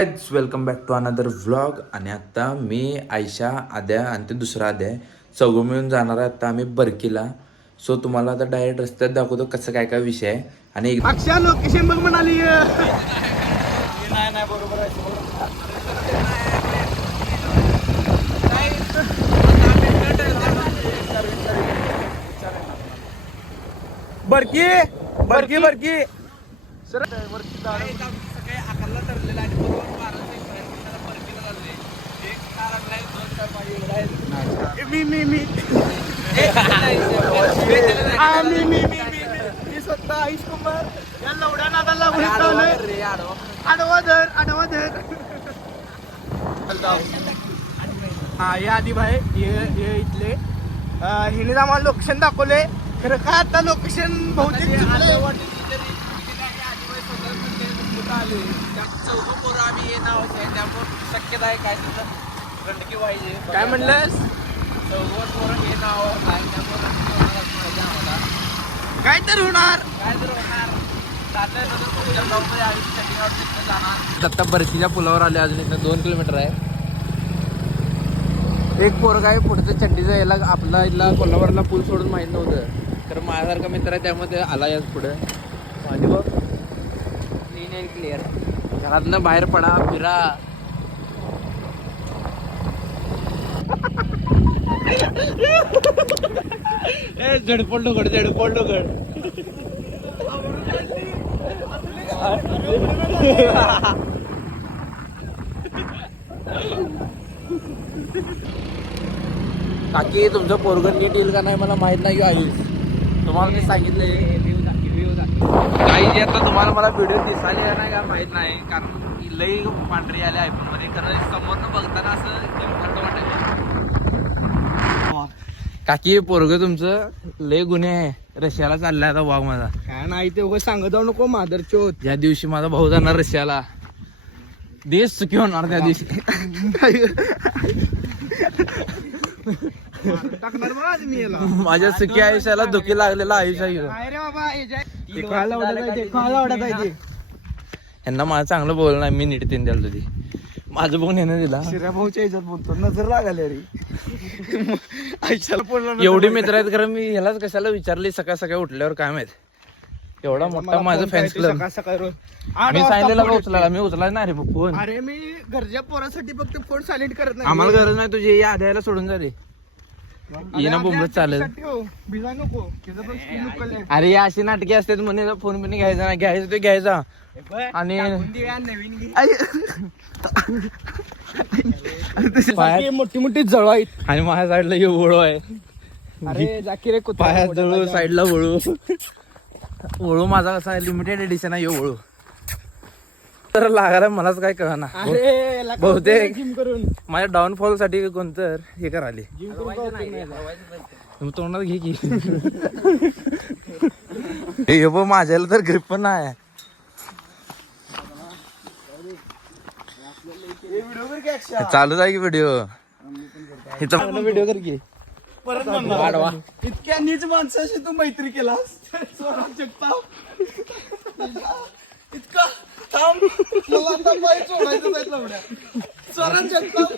Welcome back to another vlog. आणि आता मी आयशा आद्या आणि ते दुसरा आद्या आहे, चौघं मिळून जाणार आहे आता आम्ही बरकीला. सो तुम्हाला आता डायरेक्ट रस्त्यात दाखवतो कसं काय काय विषय आहे. आणि अक्षा लोकेशन बघ म्हणाली. नाही बरोबर आहे. बरकी बरकी बरकी सर सकाळी अकराला ठरलेलं आणि बरोबर 12:00 बरकीला लागले. एक कार आणलाय, 2 कार माझी एवढा आहे. मी स्वतः आयुष कुमार या लवड्या नादाला आडवा धर. हा हे आधी भाई हे इथले हिने आम्हाला लोकेशन दाखवले. खरं काय आता लोकेशन बहुतेक चौघं पोरं आम्ही हे नावाचे आहे, त्यामुळे शक्यता आहे काय तिथं गंडकी व्हायचे. काय म्हणलंस? चौघं पोरं हे नाव आहे, त्यामुळे गंडकी होणार असं म्हणायचं आम्हाला. काय तर होणार. काय तर होणार. जाता येतं तर पुढच्या ब्लॉगमध्ये आम्ही चंदीगड तिथं जाणार. आता बरकीच्या पुलावर आले, अजून इथं 2 किलोमीटर आहे. एक पोरं काय पुढचं चड्डीचं याला आपला इथला कोल्हापूरला पूल सोडून माहीत नव्हतं. तर माझ्यासारखा मित्र आहे त्यामुळे ते आला याच पुढं. आणि बघ क्लीन अँड क्लिअर. घरातनं बाहेर पडा, फिरा. झडपड काकी तुमचं पोरगं नीट येईल का नाही मला माहित नाही. आयुष तुम्हाला मी सांगितलंय काही जे आता तुम्हाला मला व्हिडिओ दिसायला नाही का माहित नाही, कारण लई पांढरी आले आयफोन मध्ये. कारण समोरनं बघताना असं काकी पोरगं तुमचं लय गुन्हे आहे. रशियाला चाललाय आता वाघ माझा. काय नाही ते उगाच सांगत जाऊ नको मादरचोद. ज्या दिवशी माझा भाऊ जाणार रशियाला, देश सुखी होणार त्या दिवशी. टाकणार बघा मी याला. माझ्या सुखी आयुष्याला दुखी लागलेला आयुष्य आहे. काय रे बाबा खायला आवडत आहे ते. यांना मला चांगलं बोललं नाही, मी नीट तीन द्याल तुझी माझं बघून येणं दिला. शिर्या भाऊच्या ह्याच्यात बोलतो, नजर लागले रे. आयुष्याला बोलणार एवढी मित्र आहेत खरं, मी ह्यालाच कशाला विचारली सकाळ सकाळ उठल्यावर काय माहित. एवढा मोठा माझं फॅन्स क्लब. मी सांगितलेला का उचलायला, मी उचलाय नाही रे फोन. अरे मी घरच्या पोरासाठी फक्त फोन सायलेंट करत नाही. आम्हाला गरज नाही तुझी, या आद्याला सोडून जा रे. ये ना बोंबलत चालेल. भिजा नको त्याचं पण स्क्रीन उकललंय. अरे अशी नाटके असतात म्हणे, फोन पण घ्यायचा नाही, घ्यायचं ते घ्यायचा. आणि मोठी मोठी जळ आहेत. आणि माझ्या साईडला हे वळू आहे. अरे जाकी रे पाया जळू, साईडला वळू. वळू माझा कसा लिमिटेड एडिशन आहे. वळू तर लागायला मलाच काय कळना. अरे बहुतेक जिम करून माझ्या डाऊनफॉल साठी कोणतं हे कराले. जिम करून तोंडात घे की. हे बघ माझ्याला तर ग्रिप पण नाही. चालूच आहे की व्हिडिओ. व्हिडिओ कर की परत वाढवा. इतक्या नीच माणसाशी तू मैत्री केलास. स्वराज जगताप इतका थांब, मला आता पाय सोडायचं नाही लवड्या. स्वराज जगताप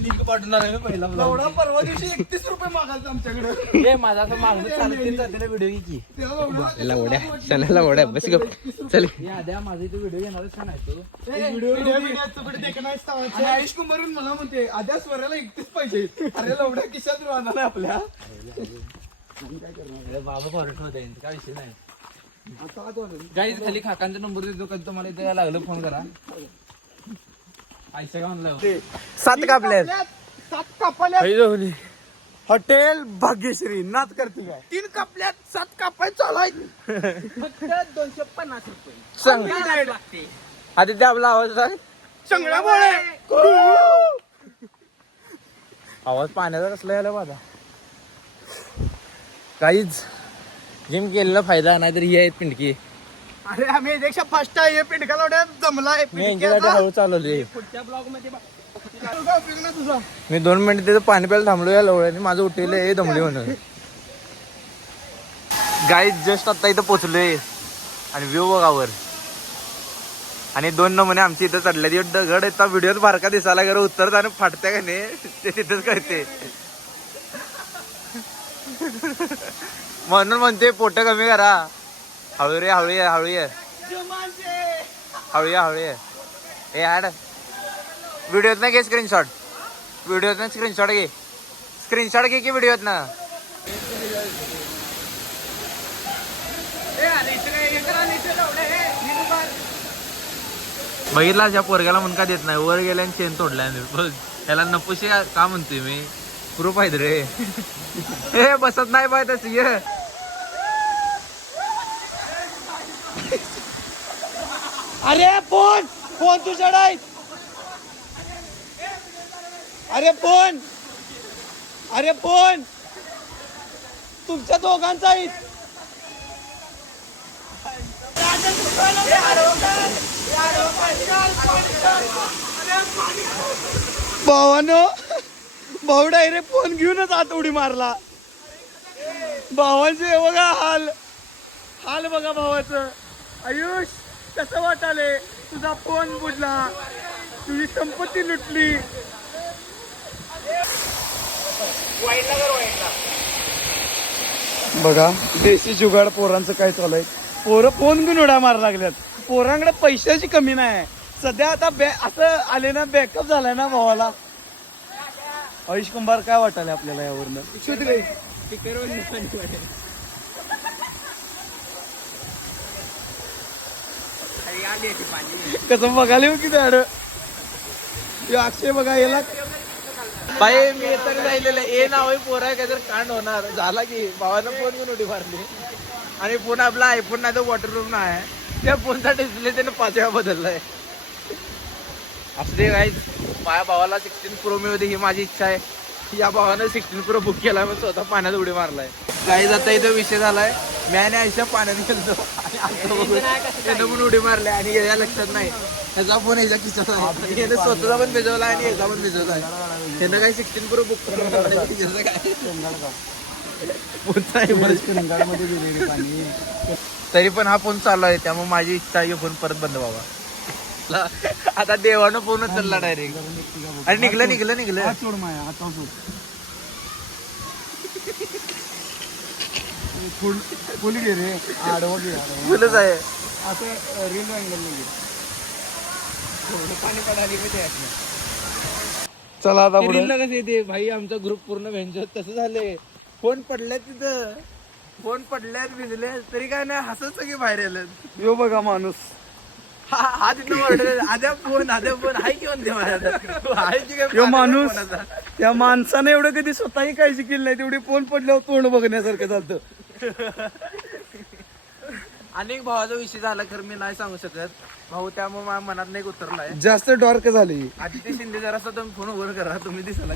लिंक पाठवणार आहे पहिला लवडा परवा दिवशी 31 रुपये मागायचं आमच्याकडे. हे माझा असं मागणं चालत जाते व्हिडिओ की लवड्या चला लवड्या बस गप चल. माझा इथे व्हिडिओ घेणार आयुष कुमार मला म्हणते आद्या स्वराला 31 पाहिजे. अरे लवड्या किशात राहणार आहे आपल्या. बाबा फॉरेस्ट मध्ये काय विषय नाही. काही खाली काकांचा नंबर देतो, कधी तुम्हाला इथे लागलं फोन करा. आयशा का म्हणलं 7 कापल्यात 7 कापल्या. हॉटेल भाग्यश्री नाच करते काय. 3 कापल्यात 7 कापाय चालू आहेत. फक्त 250 रुपये सांग आधी ते आपला आवाज सांग. चंगळामुळे आवाज पाण्याचा कसला यायला माझा. काहीच जिम केलेला फायदा नाही तर ही आहेत पिंडकी. अरे आम्ही यापेक्षा फास्ट आहे. पिंडका लवड्यात जमलाय. मी यांच्यासाठी हळू चालवली. पुढच्या ब्लॉग मध्ये तुझा मी 2 मिनिट तिथं पाणी प्यायला थांबलो या लवड्याने. माझं उठलेलं हे दमले म्हणून. गाईज जस्ट आता इथं पोचलोय. आणि व्ह्यू बघावर. आणि 2 नमुने आमची इथं चढले दगड इथं व्हिडिओत बारका दिसायला गेलो उत्तर जाणं फाटत्या का नाही ते तिथंच कळते. म्हणून म्हणते पोट कमी करा. हळू रे हळू ये हळू ये हळू ये हळू ये. हे ऍड व्हिडिओत ना घे स्क्रीनशॉट. व्हिडिओत ना स्क्रीनशॉट घे. स्क्रीनशॉट घे की व्हिडिओत ना. बघितला ज्या पोरग्याला म्हणून का देत नाही वर गेल्या आणि चेन तोडल्या बघ. त्याला नपुशी का म्हणतोय मी प्रूफ आहेत रे. हे बसत नाही बाय तस ये. अरे फोन फोन तुझ्याकडे आहे. अरे फोन अरे फोन तुमच्या दोघांचा आहे. भावानो भाऊ डायरेक्ट फोन घेऊनच आत उडी मारला. भावांचे बघा हाल हाल बघा भावाचं. आयुष कसं वाटाले तुझा फोन बुडला तुझी संपत्ती लुटली. बघा देशी जुगाड पोरांचं काय चालू आहे. पोरं फोन घेऊन उड्या मारा लागल्यात. पोरांकडे पैशाची कमी नाही सध्या. आता असं आले ना बॅकअप झालाय ना भावाला. आयुष कुंभार काय वाटायला आपल्याला यावरनं. कसं बघायला येऊ किती आड अक्षय बघा याला बाई मी तर राहिलेलं ए नाव पोरा काय तर कांड होणार झाला की भावानं फोन घेऊन उडी मारली. आणि फोन आपला आयफोन नाही तर वॉटरप्रूफ नाही. त्या फोनचा डिस्प्ले त्यानं 5 वेळा बदललाय. असं ते काय माझ्या भावाला 16 Pro मिळू दे ही माझी इच्छा आहे. या भावानं 16 Pro बुक केला मग स्वतः पाण्यात उडी मारलाय. काही जाता इथं विषय झालाय. मी आणि आयुष्या पाण्यात गेलो आणि त्यानं पण उडी मारल्या आणि या लक्षात नाही ह्याचा फोन ह्याच्या खिशात आहे. त्यानं स्वतःचा पण भिजवला आणि ह्याचा पण भिजवला आहे. त्यानं काही 16 Pro बुक तरी पण हा फोन चालू आहे त्यामुळे माझी इच्छा आहे फोन परत बंद व्हावा. आता देवानं फोन उचलला डायरेक्ट आणि निघलं सोड माया आता सोड. फुल घे रे आडवं घे फुलच आहे. असं रील अँगल घे. पाणी पडाली चला आता पुढे कसं येते भाई आमचा ग्रुप पूर्ण व्हेंचर तसं झाले. फोन पडल्यात तिथं फोन पडल्यात भिजले तरी काय नाही हसत सगळे बाहेर आले. यो बघा माणूस हा तिथं ओरडले आद्या फोन हाय की म्हणते माझ्या. यो माणूस त्या माणसाने एवढं कधी स्वतःही काळजी केली नाही तेवढी फोन पडल्यावर तोंड बघण्यासारखं चालतं. अनेक भावाचा विषय झाला खरं मी नाही सांगू शकत भाऊ त्यामुळे माझ्या मनात नाही उतरलाय. जास्त डॉर्क झाली. आदित्य शिंदे जरा तुम्ही फोन वर करा तुम्ही दिसायला